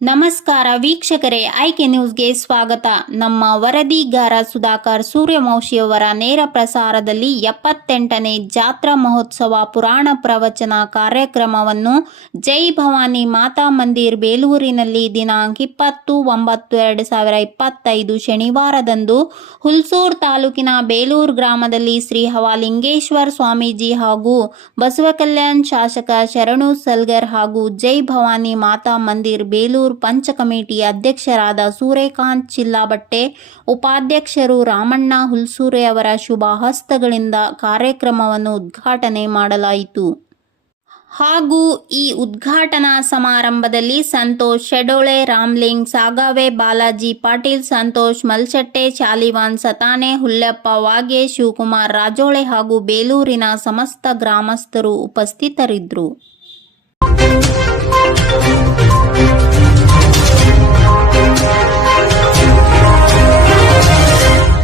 ನಮಸ್ಕಾರ ವೀಕ್ಷಕರೇ, ಆಯ್ಕೆ ನ್ಯೂಸ್ಗೆ ಸ್ವಾಗತ. ನಮ್ಮ ವರದಿಗಾರ ಸುಧಾಕರ್ ಸೂರ್ಯವಂಶಿಯವರ ನೇರ ಪ್ರಸಾರದಲ್ಲಿ ಎಪ್ಪತ್ತೆಂಟನೇ ಜಾತ್ರಾ ಮಹೋತ್ಸವ ಪುರಾಣ ಪ್ರವಚನ ಕಾರ್ಯಕ್ರಮವನ್ನು ಜೈ ಭವಾನಿ ಮಾತಾ ಮಂದಿರ್ ಬೇಲೂರಿನಲ್ಲಿ ದಿನಾಂಕ ಇಪ್ಪತ್ತು ಒಂಬತ್ತು, ಎರಡು ಸಾವಿರ ಇಪ್ಪತ್ತೈದು ಶನಿವಾರದಂದು ಹುಲ್ಸೂರ್ ತಾಲೂಕಿನ ಬೇಲೂರು ಗ್ರಾಮದಲ್ಲಿ ಶ್ರೀ ಹವಾಲಿಂಗೇಶ್ವರ ಸ್ವಾಮೀಜಿ ಹಾಗೂ ಬಸವಕಲ್ಯಾಣ್ ಶಾಸಕ ಶರಣು ಸಲ್ಗರ್ ಹಾಗೂ ಜೈ ಭವಾನಿ ಮಾತಾ ಮಂದಿರ್ ಬೇಲೂರು ಪಂಚ ಕಮಿಟಿ ಅಧ್ಯಕ್ಷರಾದ ಸೂರ್ಯಕಾಂತ್ ಚಿಲ್ಲಾಬಟ್ಟೆ, ಉಪಾಧ್ಯಕ್ಷರು ರಾಮಣ್ಣ ಹುಲ್ಸೂರೆ ಅವರ ಶುಭ ಹಸ್ತಗಳಿಂದ ಕಾರ್ಯಕ್ರಮವನ್ನು ಉದ್ಘಾಟನೆ ಮಾಡಲಾಯಿತು. ಹಾಗೂ ಈ ಉದ್ಘಾಟನಾ ಸಮಾರಂಭದಲ್ಲಿ ಸಂತೋಷ್ ಶೆಡೋಳೆ, ರಾಮ್ಲಿಂಗ್ ಸಾಗಾವೆ, ಬಾಲಾಜಿ ಪಾಟೀಲ್, ಸಂತೋಷ್ ಮಲ್ಚಟ್ಟೆ, ಶಾಲಿವಾನ್ ಸತಾನೆ, ಹುಲ್ಲಪ್ಪ ವಾಗೆ, ಶಿವಕುಮಾರ್ ರಾಜೋಳೆ ಹಾಗೂ ಬೇಲೂರಿನ ಸಮಸ್ತ ಗ್ರಾಮಸ್ಥರು ಉಪಸ್ಥಿತರಿದ್ದರು.